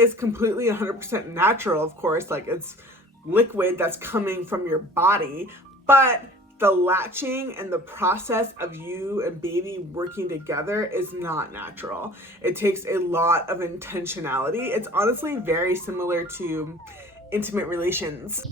is completely 100% natural, of course, like it's liquid that's coming from your body, but the latching and the process of you and baby working together is not natural. It takes a lot of intentionality. It's honestly very similar to intimate relations.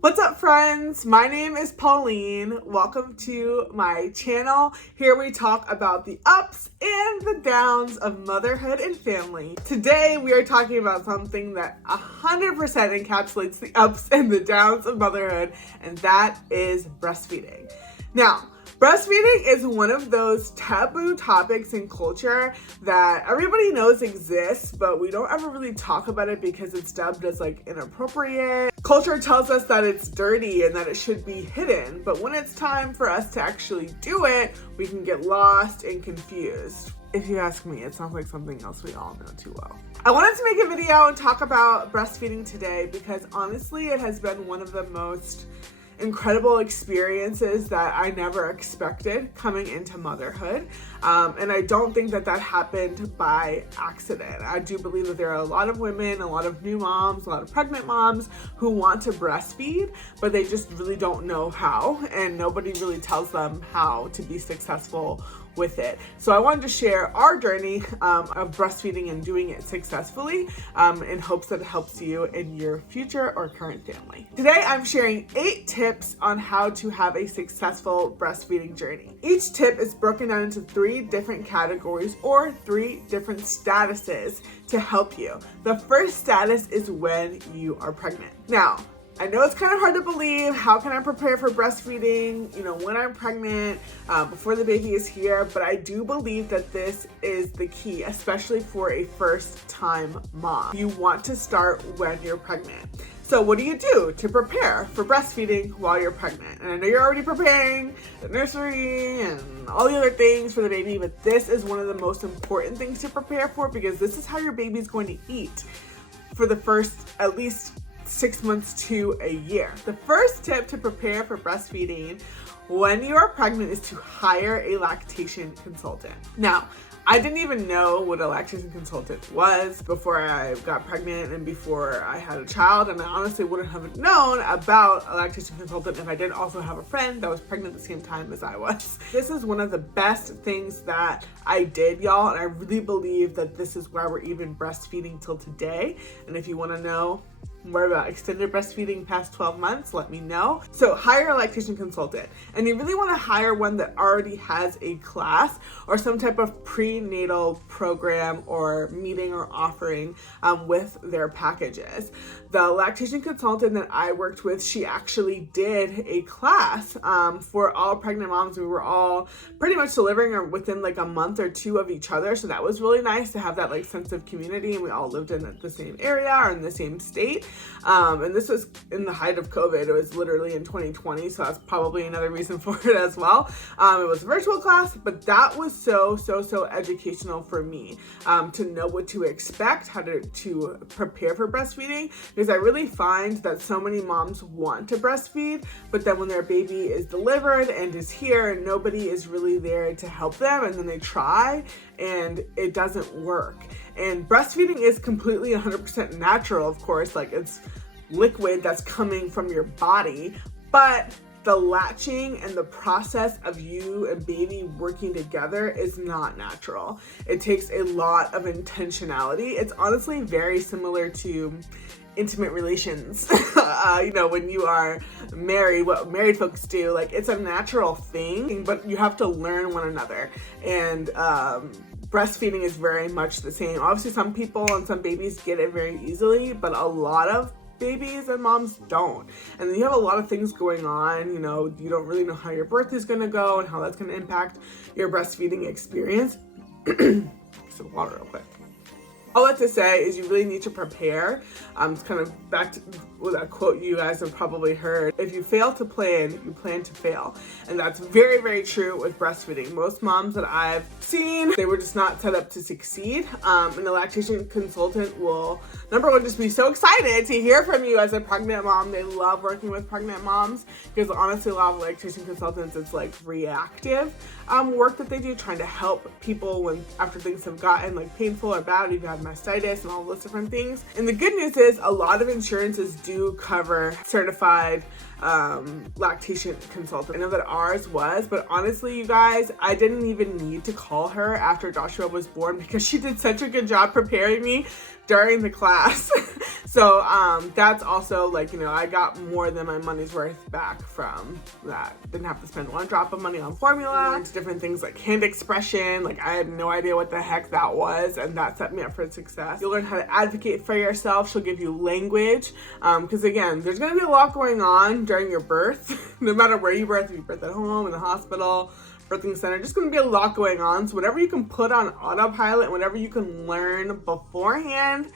What's up, friends? My name is Pauline. Welcome to my channel. Here we talk about the ups and the downs of motherhood and family. Today we are talking about something that 100% encapsulates the ups and the downs of motherhood, and that is breastfeeding. Now, breastfeeding is one of those taboo topics in culture that everybody knows exists, but we don't ever really talk about it because it's dubbed as like inappropriate. Culture tells us that it's dirty and that it should be hidden, but when it's time for us to actually do it, we can get lost and confused. If you ask me, it sounds like something else we all know too well. I wanted to make a video and talk about breastfeeding today because honestly, it has been one of the most incredible experiences that I never expected coming into motherhood. And I don't think that happened by accident. I do believe that there are a lot of women, a lot of new moms, a lot of pregnant moms who want to breastfeed, but they just really don't know how, and nobody really tells them how to be successful with it. So I wanted to share our journey of breastfeeding and doing it successfully in hopes that it helps you in your future or current family. Today I'm sharing 8 tips on how to have a successful breastfeeding journey. Each tip is broken down into 3 different categories or 3 different statuses to help you. The first status is when you are pregnant. Now, I know it's kind of hard to believe. How can I prepare for breastfeeding, when I'm pregnant, before the baby is here? But I do believe that this is the key, especially for a first-time mom. You want to start when you're pregnant. So what do you do to prepare for breastfeeding while you're pregnant? And I know you're already preparing the nursery and all the other things for the baby, but this is one of the most important things to prepare for because this is how your baby's going to eat for the first at least 6 months to a year. The first tip to prepare for breastfeeding when you are pregnant is to hire a lactation consultant. Now, I didn't even know what a lactation consultant was before I got pregnant and before I had a child, and I honestly wouldn't have known about a lactation consultant if I didn't also have a friend that was pregnant at the same time as I was. This is one of the best things that I did, y'all, and I really believe that this is why we're even breastfeeding till today. And if you want to know more about extended breastfeeding past 12 months, let me know. So hire a lactation consultant, and you really want to hire one that already has a class or some type of prenatal program or meeting or offering with their packages. The lactation consultant that I worked with, she actually did a class for all pregnant moms. We were all pretty much delivering within like a month or 2 of each other, so that was really nice to have that like sense of community, and we all lived in the same area or in the same state. And this was in the height of COVID. It was literally in 2020, so that's probably another reason for it as well. It was a virtual class, but that was so educational for me to know what to expect, how to prepare for breastfeeding, because I really find that so many moms want to breastfeed, but then when their baby is delivered and is here, nobody is really there to help them, and then they try and it doesn't work. And breastfeeding is completely 100% natural, of course, like it's liquid that's coming from your body, but the latching and the process of you and baby working together is not natural. It takes a lot of intentionality. It's honestly very similar to intimate relations. When you are married, what married folks do, like it's a natural thing, but you have to learn one another. And breastfeeding is very much the same. Obviously, some people and some babies get it very easily, but a lot of babies and moms don't. And then you have a lot of things going on, you don't really know how your birth is going to go and how that's going to impact your breastfeeding experience. Some water real quick. All that to say is you really need to prepare. It's kind of back to that quote you guys have probably heard. If you fail to plan, you plan to fail. And that's very, very true with breastfeeding. Most moms that I've seen, they were just not set up to succeed. And the lactation consultant will, number one, just be so excited to hear from you as a pregnant mom. They love working with pregnant moms because honestly, a lot of lactation consultants, it's like reactive. work that they do, trying to help people after things have gotten like painful or bad, you've had mastitis and all those different things. And the good news is a lot of insurances do cover certified lactation consultant. I know that ours was, but honestly, you guys, I didn't even need to call her after Joshua was born because she did such a good job preparing me during the class. So that's also like, you know, I got more than my money's worth back from that. Didn't have to spend one drop of money on formula. Different things like hand expression, like I had no idea what the heck that was, and that set me up for success. You'll learn how to advocate for yourself. She'll give you language, because again, there's gonna be a lot going on during your birth, no matter where you birth, if you birth at home, in the hospital, birthing center, just gonna be a lot going on. So whatever you can put on autopilot, whatever you can learn beforehand,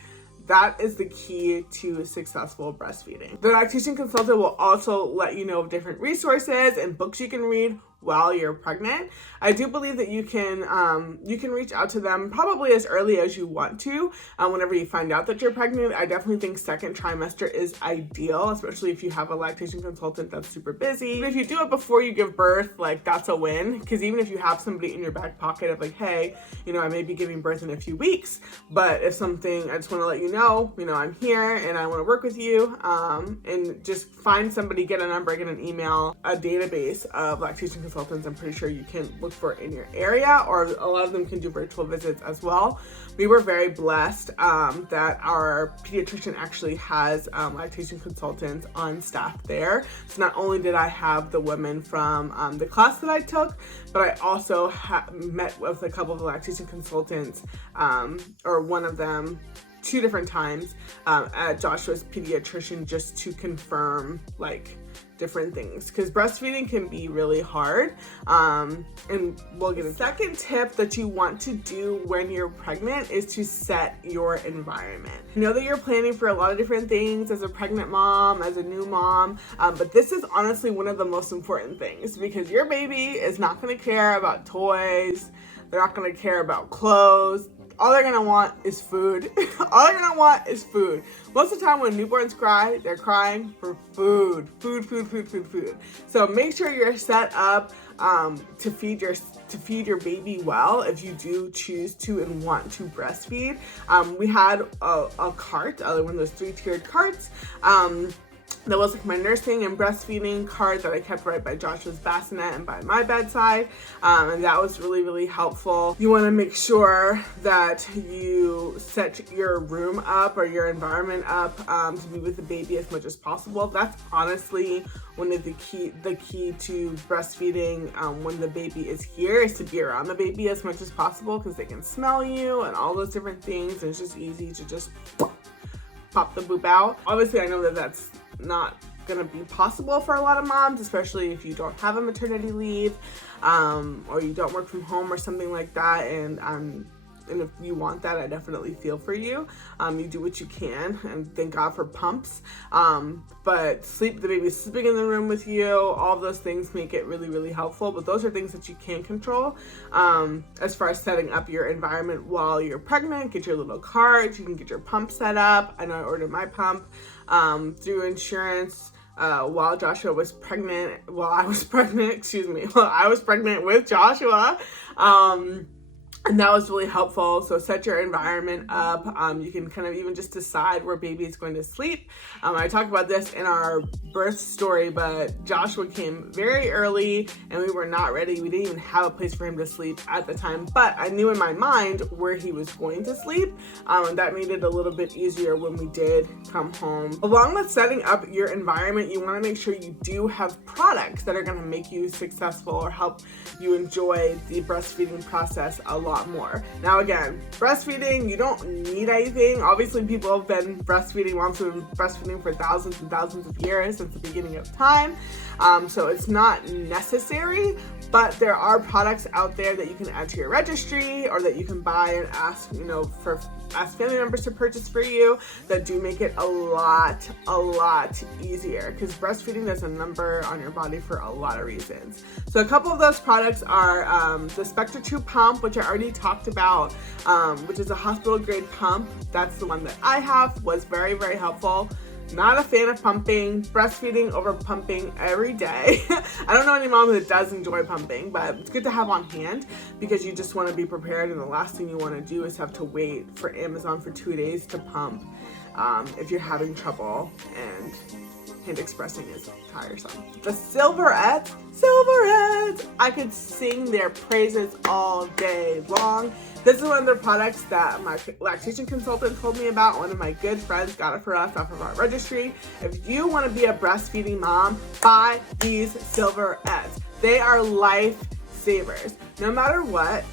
that is the key to successful breastfeeding. The lactation consultant will also let you know of different resources and books you can read while you're pregnant. I do believe that you can reach out to them probably as early as you want to. Whenever you find out that you're pregnant, I definitely think second trimester is ideal, especially if you have a lactation consultant that's super busy. But if you do it before you give birth, like that's a win, because even if you have somebody in your back pocket of like, hey, you know, I may be giving birth in a few weeks, but if something, I just want to let you know, I'm here and I want to work with you, and just find somebody, get a number, get an email, a database of lactation consultants I'm pretty sure you can look for in your area, or a lot of them can do virtual visits as well. We were very blessed that our pediatrician actually has lactation consultants on staff there. So not only did I have the women from the class that I took, but I also met with a couple of lactation consultants, or one of them 2 different times at Joshua's pediatrician, just to confirm like different things, because breastfeeding can be really hard, and we'll get a second tip that you want to do when you're pregnant is to set your environment. I know that you're planning for a lot of different things as a pregnant mom, as a new mom, but this is honestly one of the most important things, because your baby is not going to care about toys, they're not going to care about clothes. All they're gonna want is food. All they're gonna want is food. Most of the time when newborns cry, they're crying for food. Food. So make sure you're set up to feed your baby well if you do choose to and want to breastfeed. We had a cart, one of those 3-tiered carts. That was like my nursing and breastfeeding cart that I kept right by Joshua's bassinet and by my bedside, and that was really, really helpful. You want to make sure that you set your room up or your environment up to be with the baby as much as possible. That's honestly one of the key to breastfeeding when the baby is here, is to be around the baby as much as possible, because they can smell you and all those different things, and it's just easy to just pop the boop out. Obviously, I know that that's not gonna be possible for a lot of moms, especially if you don't have a maternity leave, or you don't work from home or something like that, and if you want that, I definitely feel for you. You do what you can, and thank God for pumps. But the baby's sleeping in the room with you, all of those things make it really, really helpful. But those are things that you can control. As far as setting up your environment while you're pregnant, get your little cart, you can get your pump set up. I know I ordered my pump through insurance. While I was pregnant with Joshua. And that was really helpful. So set your environment up. You can kind of even just decide where baby is going to sleep. I talked about this in our birth story, but Joshua came very early and we were not ready. We didn't even have a place for him to sleep at the time, but I knew in my mind where he was going to sleep. And that made it a little bit easier when we did come home. Along with setting up your environment, you want to make sure you do have products that are going to make you successful or help you enjoy the breastfeeding process a lot more. Now again, breastfeeding, you don't need anything. Obviously people have been breastfeeding, moms have been breastfeeding for thousands and thousands of years, since the beginning of time. So it's not necessary, but there are products out there that you can add to your registry, or that you can buy and ask family members to purchase for you, that do make it a lot easier, because breastfeeding does a number on your body for a lot of reasons. So a couple of those products are the Spectra 2 pump, which I already talked about, which is a hospital grade pump. That's the one that I have, was very, very helpful. Not a fan of pumping, breastfeeding over pumping every day. I don't know any mom that does enjoy pumping, but it's good to have on hand because you just want to be prepared, and the last thing you want to do is have to wait for Amazon for 2 days to pump if you're having trouble and hand expressing is tiresome. The silverettes, I could sing their praises all day long. This is one of the products that my lactation consultant told me about. One of my good friends got it for us off of our registry. If you want to be a breastfeeding mom, buy these silverettes. They are life savers. No matter what,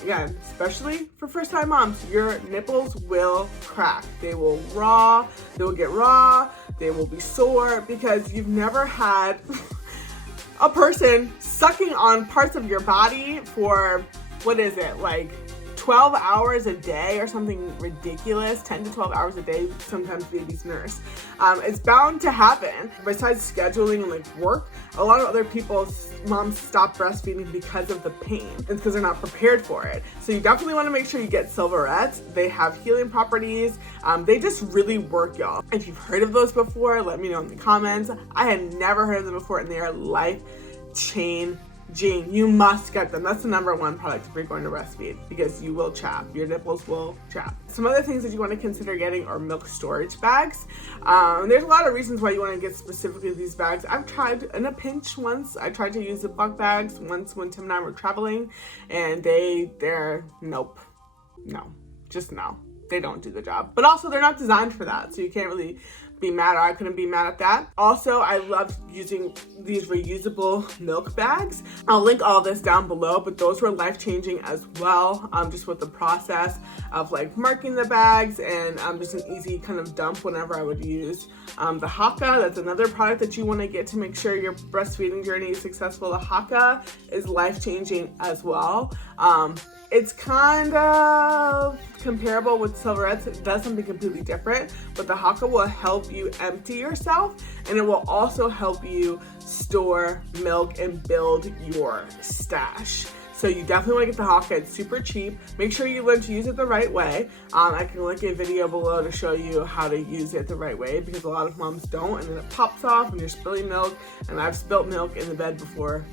again, especially for first-time moms, your nipples will crack. They will get raw, they will be sore because you've never had a person sucking on parts of your body for, what is it, like 12 hours a day or something ridiculous, 10 to 12 hours a day, sometimes babies nurse. It's bound to happen. Besides scheduling and like work, a lot of other moms stop breastfeeding because of the pain. It's because they're not prepared for it. So you definitely want to make sure you get silverettes. They have healing properties. They just really work, y'all. If you've heard of those before, let me know in the comments. I had never heard of them before, and they are life-changing. You must get them. That's the #1 product if you're going to breastfeed, because you will chap. Your nipples will chap. Some other things that you want to consider getting are milk storage bags. There's a lot of reasons why you want to get specifically these bags. I've tried in a pinch once. I tried to use the Ziploc bags once when Tim and I were traveling, and they're nope. No. Just no. They don't do the job. But also they're not designed for that, so you can't really be mad, or I couldn't be mad at that. Also, I loved using these reusable milk bags. I'll link all this down below, but those were life-changing as well, just with the process of like marking the bags and just an easy kind of dump whenever I would use the haaka. That's another product that you want to get to make sure your breastfeeding journey is successful. The haaka is life-changing as well. It's kind of comparable with silverettes. It does something completely different, but the haaka will help you empty yourself, and it will also help you store milk and build your stash. So you definitely want to get the haaka. It's super cheap. Make sure you learn to use it the right way. I can link a video below to show you how to use it the right way, because a lot of moms don't, and then it pops off and you're spilling milk, and I've spilt milk in the bed before.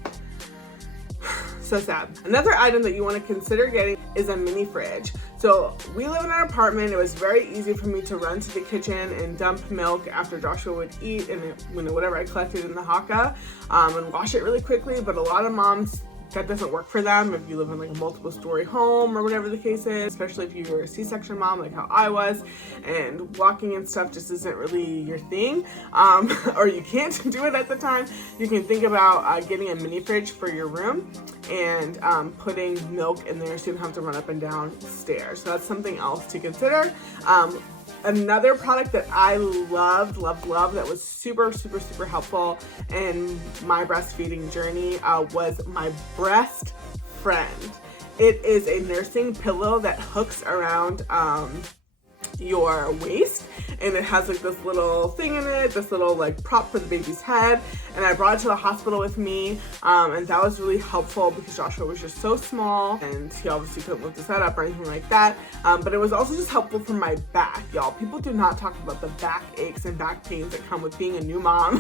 So sad. Another item that you want to consider getting is a mini fridge. So we live in an apartment. It was very easy for me to run to the kitchen and dump milk after Joshua would eat and whatever I collected in the haaka, and wash it really quickly. But a lot of moms, that doesn't work for them if you live in like a multiple story home or whatever the case is, especially if you were a C-section mom like how I was, and walking and stuff just isn't really your thing, or you can't do it at the time. You can think about getting a mini fridge for your room and putting milk in there so you don't have to run up and down stairs. So that's something else to consider. Another product that I loved that was super helpful in my breastfeeding journey was my Breast Friend. It is a nursing pillow that hooks around your waist, and it has like this little thing in it, this little like prop for the baby's head, and I brought it to the hospital with me, and that was really helpful because Joshua was just so small and he obviously couldn't lift his head up or anything like that, but it was also just helpful for my back, y'all. People do not talk about the back aches and back pains that come with being a new mom,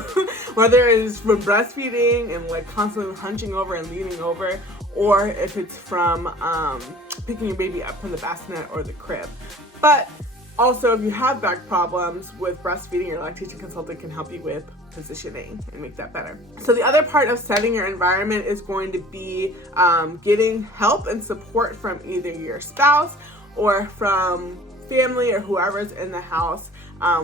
whether it's from breastfeeding and like constantly hunching over and leaning over, or if it's from picking your baby up from the bassinet or the crib. But also, if you have back problems with breastfeeding, your lactation consultant can help you with positioning and make that better. So the other part of setting your environment is going to be getting help and support from either your spouse or from family or whoever's in the house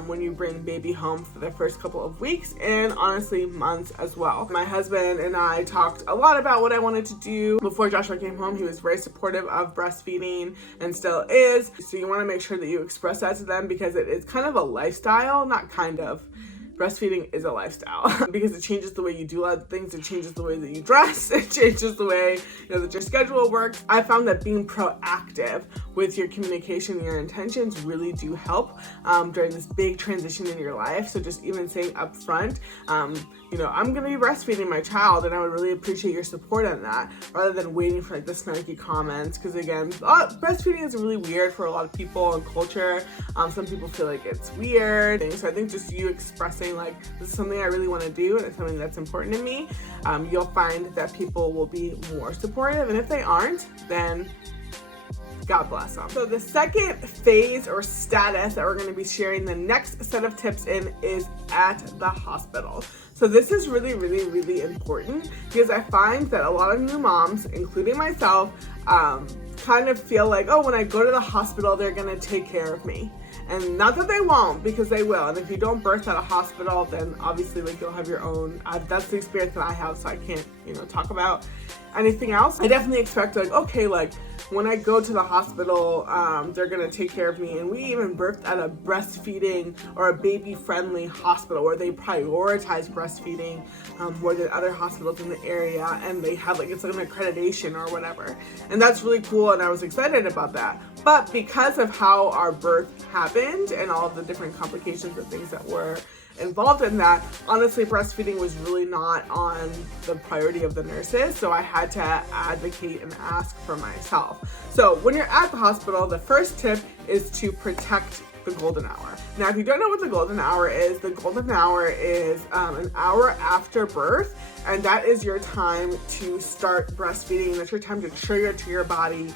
when you bring baby home for the first couple of weeks, and honestly months as well. My husband and I talked a lot about what I wanted to do before Joshua came home. He was very supportive of breastfeeding and still is. So you want to make sure that you express that to them, because it is kind of a lifestyle, not kind of. Breastfeeding is a lifestyle because it changes the way you do a lot of things. It changes the way that you dress. It changes the way that your schedule works. I found that being proactive with your communication and your intentions really do help during this big transition in your life. So just even saying up front, you know, I'm going to be breastfeeding my child and I would really appreciate your support on that, rather than waiting for like the snarky comments. Because again, breastfeeding is really weird for a lot of people and culture. Some people feel like it's weird. So I think just you expressing like, this is something I really want to do and it's something that's important to me, you'll find that people will be more supportive. And if they aren't, then God bless them. So the second phase or status that we're going to be sharing the next set of tips in is at the hospital. So this is really, really, really important, because I find that a lot of new moms, including myself, kind of feel like, oh, when I go to the hospital, they're going to take care of me. And not that they won't, because they will. And if you don't birth at a hospital, then obviously like you'll have your own, that's the experience that I have, so I can't, you know, talk about anything else. I definitely expect like, okay, like when I go to the hospital, they're gonna take care of me. And we even birthed at a breastfeeding or a baby-friendly hospital where they prioritize breastfeeding more than other hospitals in the area, and they have like, it's like an accreditation or whatever. And that's really cool, and I was excited about that. But because of how our birth happened and all of the different complications and things that were involved in that, honestly, breastfeeding was really not on the priority of the nurses, so I had to advocate and ask for myself. So when you're at the hospital, the first tip is to protect the golden hour. Now, if you don't know what the golden hour is, the golden hour is an hour after birth, and that is your time to start breastfeeding. That's your time to trigger to your body,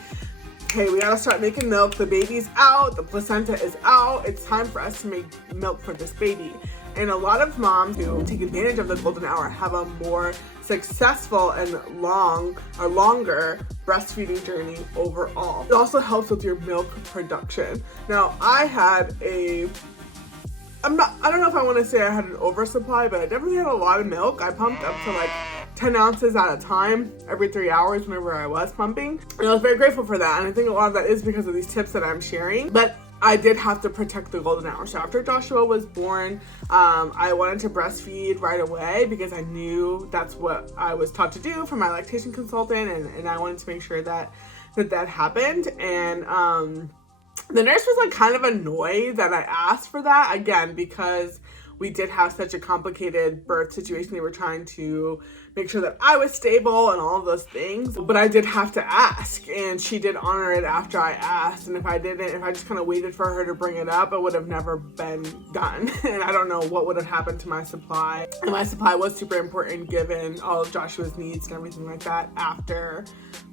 okay, we gotta start making milk. The baby's out, the placenta is out. It's time for us to make milk for this baby. And a lot of moms who take advantage of the golden hour have a more successful and longer breastfeeding journey overall. It also helps with your milk production. Now, I don't know if I want to say I had an oversupply, but I definitely had a lot of milk. I pumped up to like 10 ounces at a time every 3 hours whenever I was pumping. And I was very grateful for that. And I think a lot of that is because of these tips that I'm sharing. But I did have to protect the golden hour. So after Joshua was born, I wanted to breastfeed right away because I knew that's what I was taught to do from my lactation consultant. And I wanted to make sure that happened. And the nurse was like kind of annoyed that I asked for that, again, because we did have such a complicated birth situation. They were trying to make sure that I was stable and all of those things. But I did have to ask, and she did honor it after I asked. And if I just kind of waited for her to bring it up, it would have never been done. And I don't know what would have happened to my supply. And my supply was super important given all of Joshua's needs and everything like that after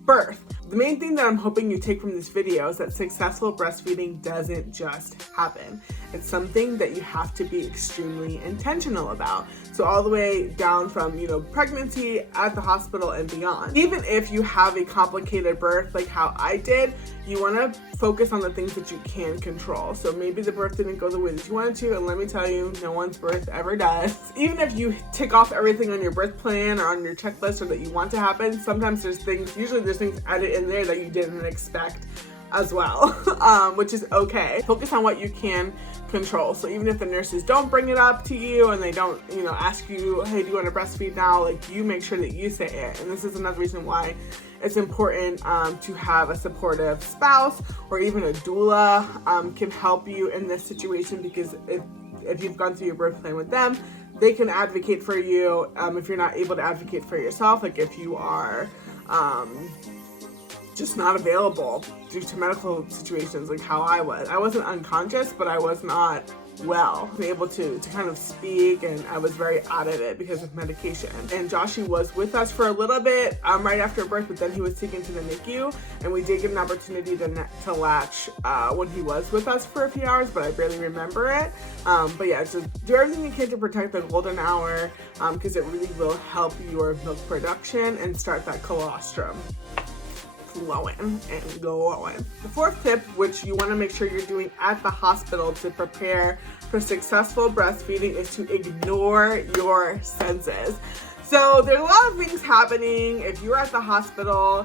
birth. The main thing that I'm hoping you take from this video is that successful breastfeeding doesn't just happen. It's something that you have to be extremely intentional about. So all the way down from, pregnancy, at the hospital, and beyond. Even if you have a complicated birth like how I did, you want to focus on the things that you can control. So maybe the birth didn't go the way that you wanted to, and let me tell you, no one's birth ever does. Even if you tick off everything on your birth plan or on your checklist or that you want to happen, sometimes there's things added in there that you didn't expect as well, which is okay. Focus on what you can control. So even if the nurses don't bring it up to you and they don't, ask you, hey, do you want to breastfeed now? Like, you make sure that you say it. And this is another reason why it's important to have a supportive spouse or even a doula can help you in this situation, because if you've gone through your birth plan with them, they can advocate for you if you're not able to advocate for yourself. Like if you are just not available due to medical situations like how I was. I wasn't unconscious, but I was not well, able to kind of speak, and I was very out of it because of medication. And Joshy was with us for a little bit right after birth, but then he was taken to the NICU, and we did get an opportunity to latch when he was with us for a few hours, but I barely remember it. But yeah, just do everything you can to protect the golden hour, because it really will help your milk production and start that colostrum flowing and glowing. The fourth tip, which you want to make sure you're doing at the hospital to prepare for successful breastfeeding, is to ignore your senses. So there's a lot of things happening if you're at the hospital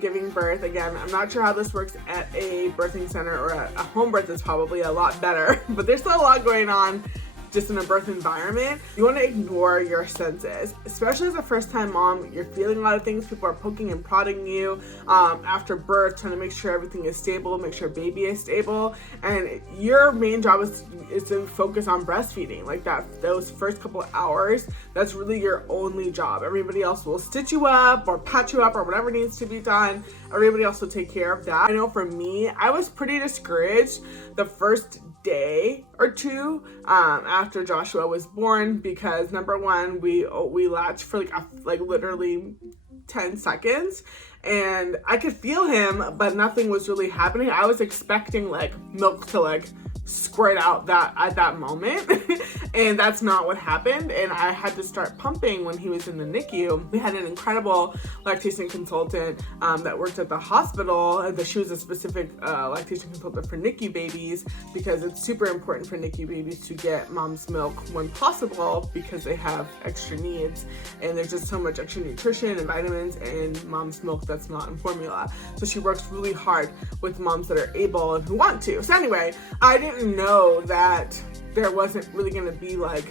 giving birth. Again, I'm not sure how this works at a birthing center, or a home birth is probably a lot better, but there's still a lot going on just in a birth environment, you want to ignore your senses, especially as a first-time mom. You're feeling a lot of things. People are poking and prodding you after birth, trying to make sure everything is stable, make sure baby is stable, and your main job is to focus on breastfeeding. Like those first couple of hours, that's really your only job. Everybody else will stitch you up or patch you up or whatever needs to be done. Everybody else will take care of that. I know for me, I was pretty discouraged the first day or two after Joshua was born, because number one, we latched for like literally 10 seconds, and I could feel him, but nothing was really happening. I was expecting like milk to like squirt out that at that moment and that's not what happened, and I had to start pumping when he was in the NICU. We had an incredible lactation consultant that worked at the hospital, and she was a specific lactation consultant for NICU babies, because it's super important for NICU babies to get mom's milk when possible, because they have extra needs, and there's just so much extra nutrition and vitamins in mom's milk that's not in formula. So she works really hard with moms that are able and who want to. So anyway, I didn't know that there wasn't really going to be like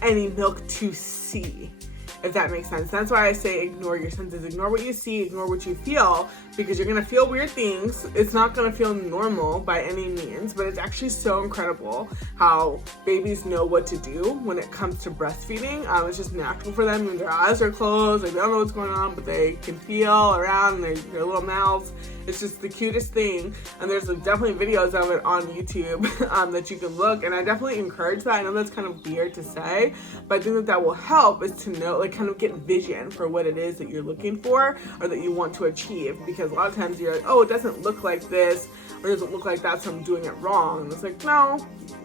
any milk to see, if that makes sense. That's why I say ignore your senses. Ignore what you see, ignore what you feel, because you're going to feel weird things. It's not going to feel normal by any means, but it's actually so incredible how babies know what to do when it comes to breastfeeding. It's just natural for them, and their eyes are closed, like they don't know what's going on, but they can feel around their little mouths. It's just the cutest thing, and there's definitely videos of it on YouTube that you can look, and I definitely encourage that. I know that's kind of weird to say, but I think that will help, is to know, like, kind of get vision for what it is that you're looking for or that you want to achieve, because a lot of times you're like, oh, it doesn't look like this or it doesn't look like that, so I'm doing it wrong. And it's like, no,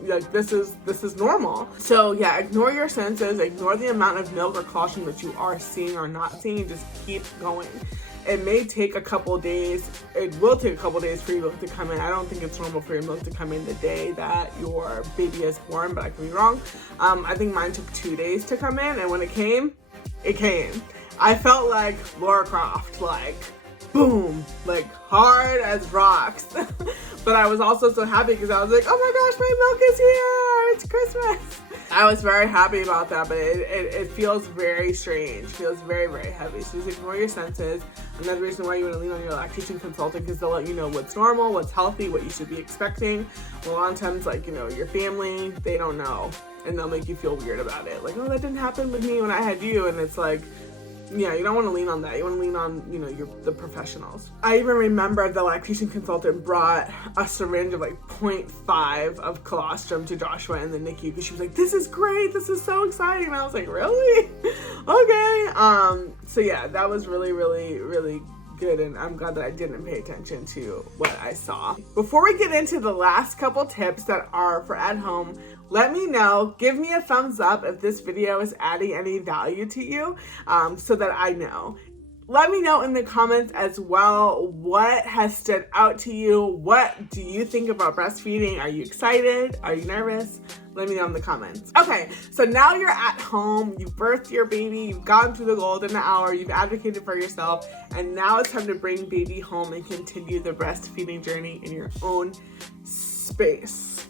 like this is normal. So yeah, ignore your senses, ignore the amount of milk or colostrum that you are seeing or not seeing, and just keep going. It may take a couple days. It will take a couple days for your milk to come in. I don't think it's normal for your milk to come in the day that your baby is born, but I could be wrong. I think mine took 2 days to come in, and when it came, it came. I felt like Laura Croft, like boom, like hard as rocks. But I was also so happy because I was like, oh my gosh, my milk is here, it's Christmas. I was very happy about that, but it feels very strange, feels very, very heavy. So just ignore your senses. Another reason why you want to lean on your lactation consultant, because they'll let you know what's normal, what's healthy, what you should be expecting. Well, a lot of times, like, you know, your family, they don't know, and they'll make you feel weird about it. Like, oh, that didn't happen with me when I had you, and it's like, yeah, you don't want to lean on that. You want to lean on, you know, the professionals. I even remember the lactation consultant brought a syringe of like 0.5 of colostrum to Joshua in the NICU, because she was like, this is great, this is so exciting. And I was like, really? Okay. So yeah, that was really, really, really good, and I'm glad that I didn't pay attention to what I saw. Before we get into the last couple tips that are for at home, let me know, give me a thumbs up if this video is adding any value to you, so that I know. Let me know in the comments as well what has stood out to you. What do you think about breastfeeding? Are you excited? Are you nervous? Let me know in the comments. Okay, so now you're at home, you've birthed your baby, you've gone through the golden hour, you've advocated for yourself, and now it's time to bring baby home and continue the breastfeeding journey in your own space.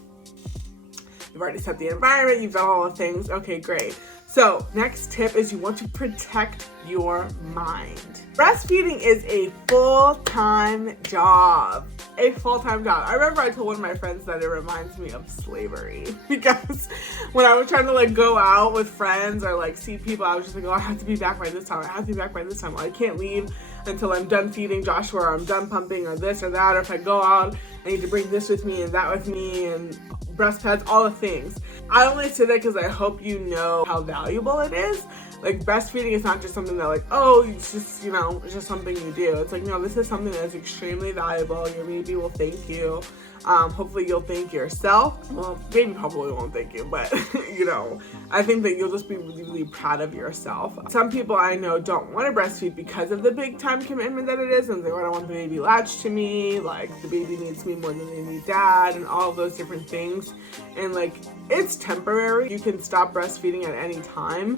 You've already set the environment, you've done all the things. Okay, great. So next tip is you want to protect your mind. Breastfeeding is a full-time job. A full-time job. I remember I told one of my friends that it reminds me of slavery, because when I was trying to like go out with friends or like see people, I was just like, oh, I have to be back by this time. I have to be back by this time. Well, I can't leave until I'm done feeding Joshua, or I'm done pumping, or this or that. Or if I go out, I need to bring this with me and that with me, and breast pads, all the things. I only say that because I hope you know how valuable it is. Like, breastfeeding is not just something that like, oh, it's just, you know, it's just something you do. It's like, no, this is something that's extremely valuable. Your baby will thank you. Hopefully you'll thank yourself. Well, baby probably won't thank you, but you know, I think that you'll just be really, really proud of yourself. Some people I know don't want to breastfeed because of the big time commitment that it is, and they don't want the baby latched to me, like the baby needs me more than they need dad, and all of those different things. And like, it's temporary. You can stop breastfeeding at any time,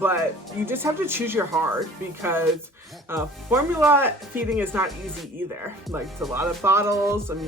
but you just have to choose your heart, because Formula feeding is not easy either. Like, it's a lot of bottles. I mean,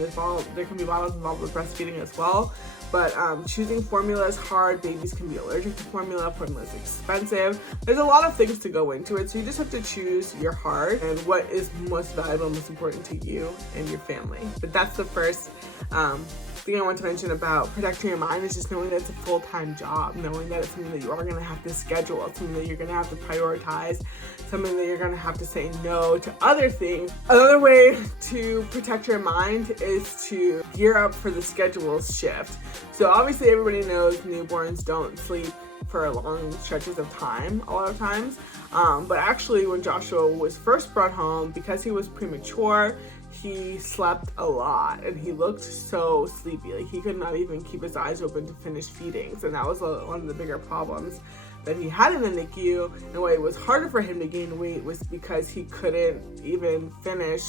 there can be bottles involved with breastfeeding as well. But choosing formula is hard. Babies can be allergic to formula. Formula is expensive. There's a lot of things to go into it. So you just have to choose your heart and what is most valuable and most important to you and your family. But that's the first thing I want to mention about protecting your mind, is just knowing that it's a full-time job, knowing that it's something that you are going to have to schedule, it's something that you're going to have to prioritize, something that you're going to have to say no to other things. Another way to protect your mind is to gear up for the schedule shift. So obviously everybody knows newborns don't sleep for long stretches of time a lot of times, but actually when Joshua was first brought home, because he was premature, he slept a lot and he looked so sleepy. Like, he could not even keep his eyes open to finish feedings, and that was one of the bigger problems that he had in the NICU. And why it was harder for him to gain weight was because he couldn't even finish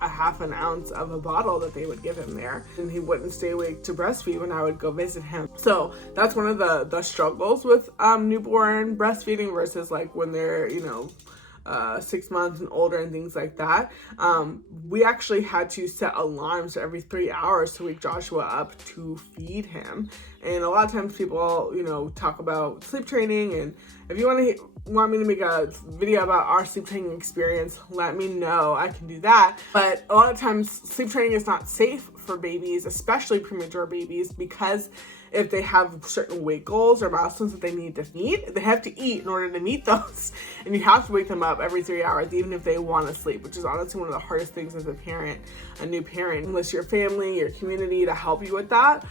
a half an ounce of a bottle that they would give him there, and he wouldn't stay awake to breastfeed when I would go visit him. So that's one of the struggles with newborn breastfeeding versus like when they're 6 months and older and things like that. We actually had to set alarms every 3 hours to wake Joshua up to feed him. And a lot of times people, talk about sleep training, and if you want me to make a video about our sleep training experience, let me know. I can do that. But a lot of times sleep training is not safe for babies, especially premature babies, because if they have certain weight goals or milestones that they need to meet, they have to eat in order to meet those. And you have to wake them up every 3 hours, even if they want to sleep, which is honestly one of the hardest things as a new parent, unless your family, your community to help you with that,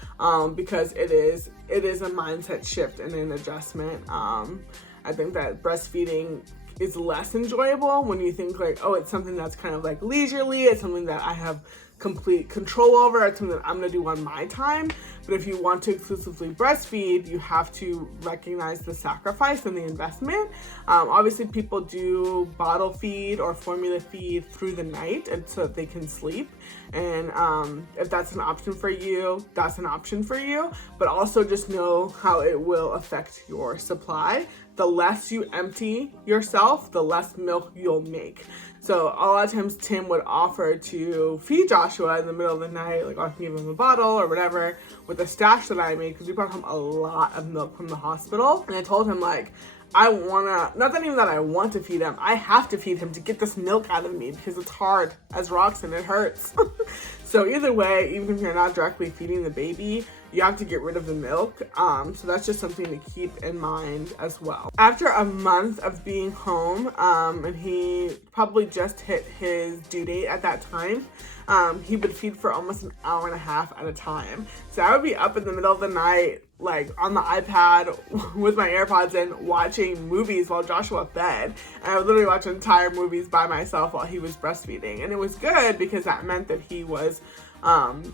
because it is a mindset shift and an adjustment. I think that breastfeeding is less enjoyable when you think like, oh, it's something that's kind of like leisurely, it's something that I have complete control over, it's something that I'm gonna do on my time. But if you want to exclusively breastfeed, you have to recognize the sacrifice and the investment. Obviously people do bottle feed or formula feed through the night, and so that they can sleep. And if that's an option for you, that's an option for you. But also just know how it will affect your supply. The less you empty yourself, the less milk you'll make. So a lot of times Tim would offer to feed Joshua in the middle of the night, like I can give him a bottle or whatever, with a stash that I made, because we brought him a lot of milk from the hospital. And I told him, like, not that I want to feed him, I have to feed him to get this milk out of me, because it's hard as rocks and it hurts. So either way, even if you're not directly feeding the baby, you have to get rid of the milk. So that's just something to keep in mind as well. After a month of being home, and he probably just hit his due date at that time, he would feed for almost an hour and a half at a time. So I would be up in the middle of the night, like on the iPad with my AirPods in, watching movies while Joshua fed. And I would literally watch entire movies by myself while he was breastfeeding. And it was good because that meant that he was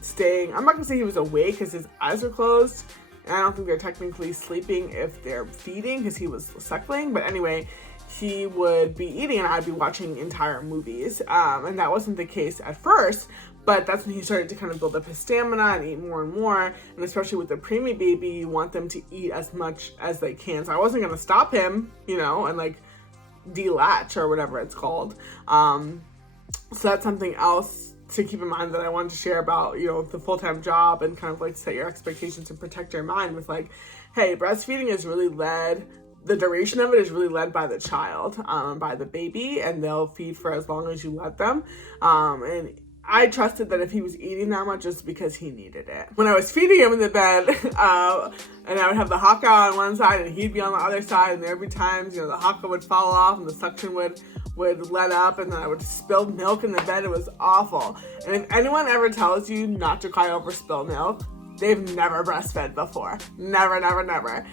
staying, I'm not gonna say he was awake because his eyes were closed, and I don't think they're technically sleeping if they're feeding because he was suckling, but anyway, he would be eating and I'd be watching entire movies, and that wasn't the case at first, but that's when he started to kind of build up his stamina and eat more and more. And especially with the preemie baby, you want them to eat as much as they can. So I wasn't gonna stop him, and like delatch or whatever it's called. So that's something else to keep in mind that I wanted to share about, the full-time job, and kind of like set your expectations and protect your mind with like, hey, breastfeeding is really the duration of it is really led by the child, by the baby, and they'll feed for as long as you let them. And I trusted that if he was eating that much, just because he needed it. When I was feeding him in the bed, and I would have the haaka on one side and he'd be on the other side, and there'd be times, the haaka would fall off and the suction would let up, and then I would spill milk in the bed. It was awful. And if anyone ever tells you not to cry over spilled milk, they've never breastfed before. Never, never, never.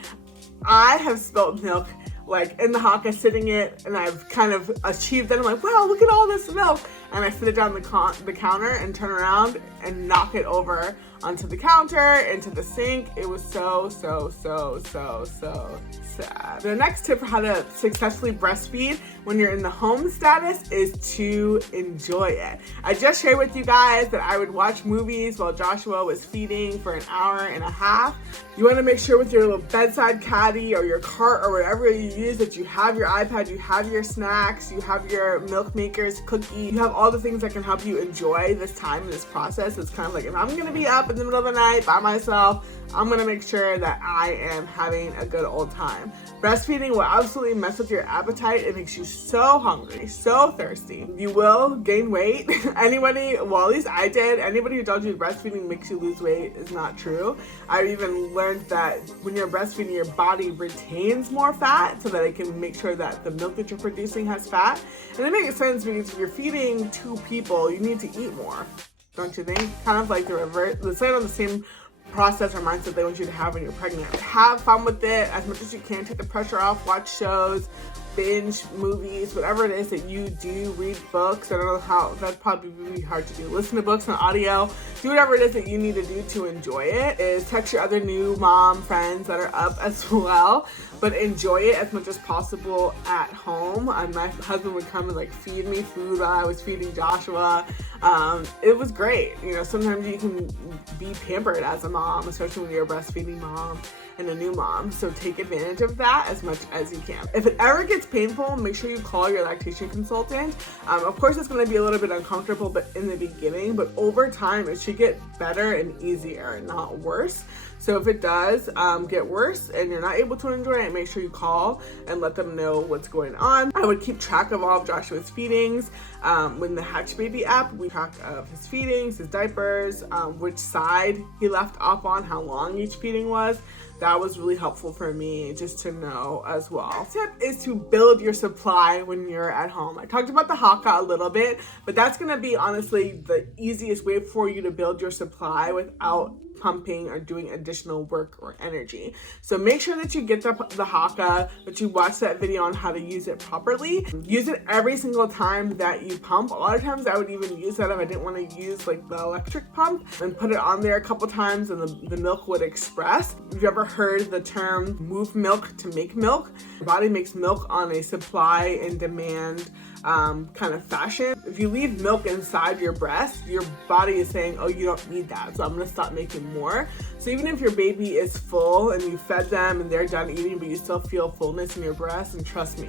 I have spilled milk like in the haaka, sitting it, and I've kind of achieved that. I'm like, wow, look at all this milk. and I sit it down the counter and turn around and knock it over onto the counter, into the sink. It was so sad. The next tip for how to successfully breastfeed when you're in the home status is to enjoy it. I just shared with you guys that I would watch movies while Joshua was feeding for an hour and a half. You want to make sure with your little bedside caddy or your cart or whatever you use that you have your iPad, you have your snacks, you have your milk makers, cookie, you have all the things that can help you enjoy this time, this process. It's kind of like, if I'm going to be up in the middle of the night by myself, I'm going to make sure that I am having a good old time. Breastfeeding will absolutely mess with your appetite. It makes you so hungry, so thirsty. You will gain weight. Well, at least I did. Anybody who tells you breastfeeding makes you lose weight is not true. I even learned that when you're breastfeeding, your body retains more fat so that it can make sure that the milk that you're producing has fat. And it makes sense because if you're feeding 2 people, you need to eat more, don't you think? Kind of like the reverse, the same process or mindset they want you to have when you're pregnant. Have fun with it as much as you can. Take the pressure off. Watch shows, binge movies, whatever it is that you do. Read books. I don't know how, that'd probably be hard to do. Listen to books on audio. Do whatever it is that you need to do to enjoy it. Is text your other new mom friends that are up as well, but enjoy it as much as possible at home. My husband would come and like feed me food while I was feeding Joshua. It was great. You know, sometimes you can be pampered as a mom, especially when you're a breastfeeding mom and a new mom. So take advantage of that as much as you can. If it ever gets painful, make sure you call your lactation consultant. Of course, it's going to be a little bit uncomfortable, but in the beginning, but over time, it should get better and easier, not worse. So if it does get worse and you're not able to enjoy it, make sure you call and let them know what's going on. I would keep track of all of Joshua's feedings. With the Hatch Baby app, we track of his feedings, his diapers, which side he left off on, how long each feeding was. That was really helpful for me just to know as well. Tip is to build your supply when you're at home. I talked about the haaka a little bit, but that's gonna be honestly the easiest way for you to build your supply without pumping or doing additional work or energy. So make sure that you get the haaka, that you watch that video on how to use it properly. Use it every single time that you pump. A lot of times I would even use that if I didn't want to use like the electric pump, and put it on there a couple times and the milk would express. Have you ever heard the term move milk to make milk? Your body makes milk on a supply and demand kind of fashion. If you leave milk inside your breast, your body is saying, oh, you don't need that, so I'm gonna stop making more. So even if your baby is full and you fed them and they're done eating, but you still feel fullness in your breast, and trust me,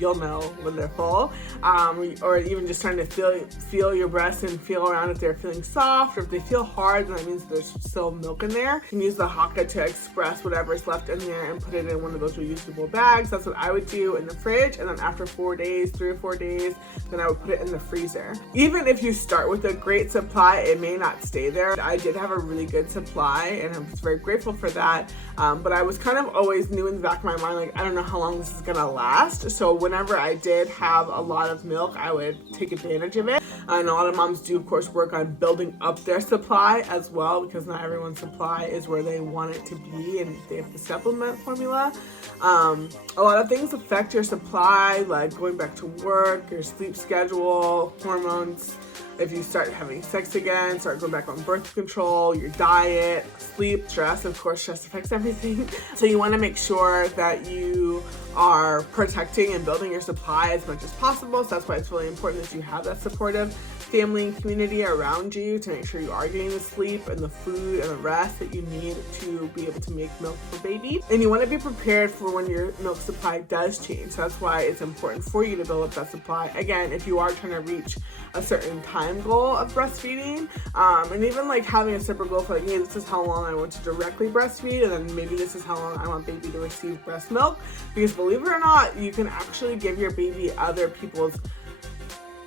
you'll know when they're full, or even just trying to feel your breasts and feel around if they're feeling soft, or if they feel hard, then that means there's still milk in there. You can use the haaka to express whatever's left in there and put it in one of those reusable bags. That's what I would do in the fridge, and then after 4 days, 3 or 4 days, then I would put it in the freezer. Even if you start with a great supply, it may not stay there. I did have a really good supply, and I was very grateful for that, but I was kind of always knew in the back of my mind, like, I don't know how long this is gonna last. So whenever I did have a lot of milk, I would take advantage of it. And a lot of moms do, of course, work on building up their supply as well, because not everyone's supply is where they want it to be, and they have the supplement formula. A lot of things affect your supply, like going back to work, your sleep schedule, hormones. If you start having sex again, start going back on birth control, your diet, sleep, stress. Of course, stress affects everything. So you want to make sure that you are protecting and building your supply as much as possible. So that's why it's really important that you have that supportive family and community around you to make sure you are getting the sleep and the food and the rest that you need to be able to make milk for baby. And you want to be prepared for when your milk supply does change. So that's why it's important for you to build up that supply. Again, if you are trying to reach a certain time goal of breastfeeding, and even like having a separate goal for like, hey, this is how long I want to directly breastfeed, and then maybe this is how long I want baby to receive breast milk. Because believe it or not, you can actually give your baby other people's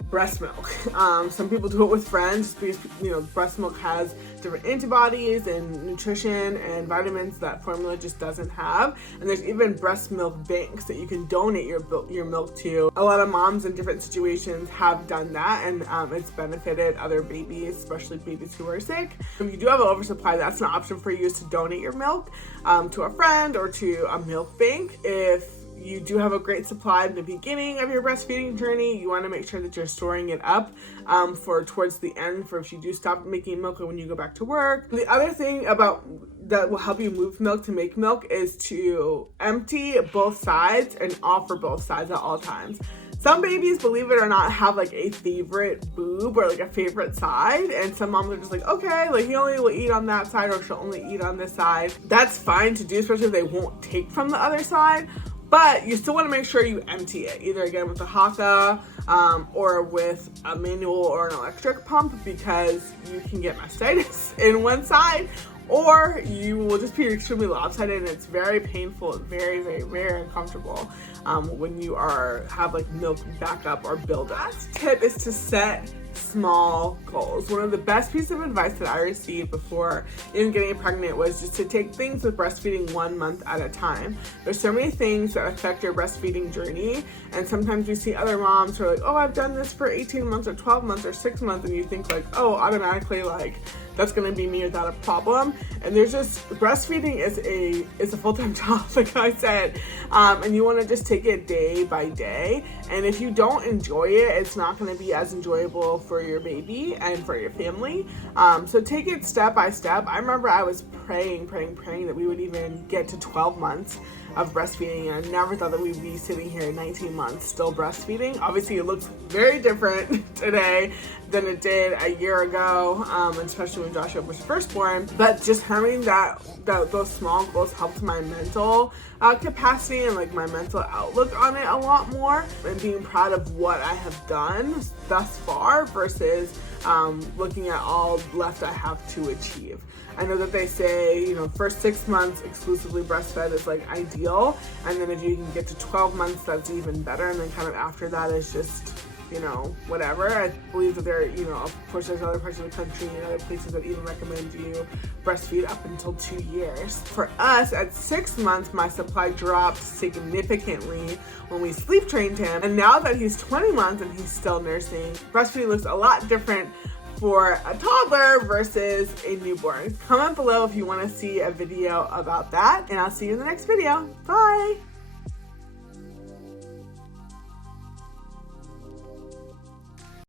breast milk. Some people do it with friends because, you know, breast milk has different antibodies and nutrition and vitamins that formula just doesn't have. And there's even breast milk banks that you can donate your milk to. A lot of moms in different situations have done that, and it's benefited other babies, especially babies who are sick. If you do have an oversupply, that's an option for you, is to donate your milk to a friend or to a milk bank. If you do have a great supply in the beginning of your breastfeeding journey, you want to make sure that you're storing it up for towards the end, for if you do stop making milk or when you go back to work. The other thing about that will help you move milk to make milk is to empty both sides and offer both sides at all times. Some babies, believe it or not, have like a favorite boob or like a favorite side, and some moms are just like, okay, like he only will eat on that side or she'll only eat on this side. That's fine to do, especially if they won't take from the other side, but you still want to make sure you empty it, either again with a haaka or with a manual or an electric pump, because you can get mastitis in one side, or you will just be extremely lopsided, and it's very painful and very, very, very uncomfortable when you have like milk backup or buildup. Last tip is to set small goals. One of the best pieces of advice that I received before even getting pregnant was just to take things with breastfeeding 1 month at a time. There's so many things that affect your breastfeeding journey, and sometimes we see other moms who are like, oh, I've done this for 18 months or 12 months or 6 months, and you think like, oh, automatically like that's gonna be me without a problem. And there's just, breastfeeding is a full-time job, like I said, and you want to just take it day by day. And if you don't enjoy it, it's not going to be as enjoyable for your baby and for your family. So take it step by step. I remember I was praying that we would even get to 12 months of breastfeeding, and I never thought that we'd be sitting here 19 months still breastfeeding. Obviously, it looks very different today than it did a year ago, especially when Joshua was first born. But just having those small goals helped my mental capacity and like my mental outlook on it a lot more, and being proud of what I have done thus far versus looking at all left I have to achieve. I know that they say, first 6 months exclusively breastfed is like ideal, and then if you can get to 12 months, that's even better, and then kind of after that is just, whatever. I believe that there, of course there's other parts of the country and other places that even recommend you breastfeed up until 2 years. For us, at 6 months, my supply dropped significantly when we sleep trained him, and now that he's 20 months and he's still nursing, breastfeeding looks a lot different for a toddler versus a newborn. Comment below if you want to see a video about that, and I'll see you in the next video. Bye!